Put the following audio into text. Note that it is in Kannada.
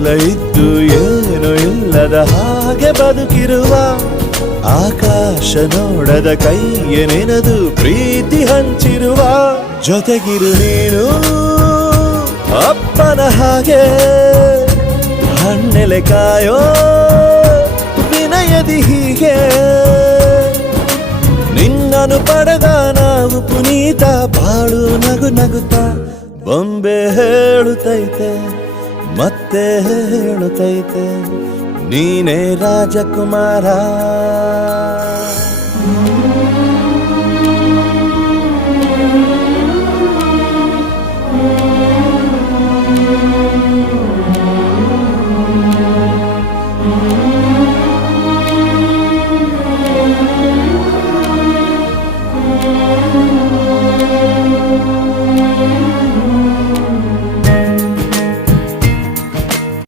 ಎಲ್ಲ ಇದ್ದು ಏನು ಇಲ್ಲದ ಹಾಗೆ ಬದುಕಿರುವ ಆಕಾಶ ನೋಡದ ಕೈಯ ನೆನೆದು ಪ್ರೀತಿ ಹಂಚಿರುವ ಜೊತೆಗಿರು ನೀನು ಅಪ್ಪನ ಹಾಗೆ ಹಣ್ಣೆಲೆ ಕಾಯೋ ವಿನಯದಿ ಹೀಗೆ ನಿನ್ನನು ಪಡೆದ ನಾವು ಪುನೀತ ಬಾಳು ನಗು ನಗುತ್ತಾ ಬೊಂಬೆ ಹೇಳುತ್ತೈತೆ ಮತ್ತೆ ಹೇಳುತ್ತೈತೆ ನೀನೇ ರಾಜಕುಮಾರ.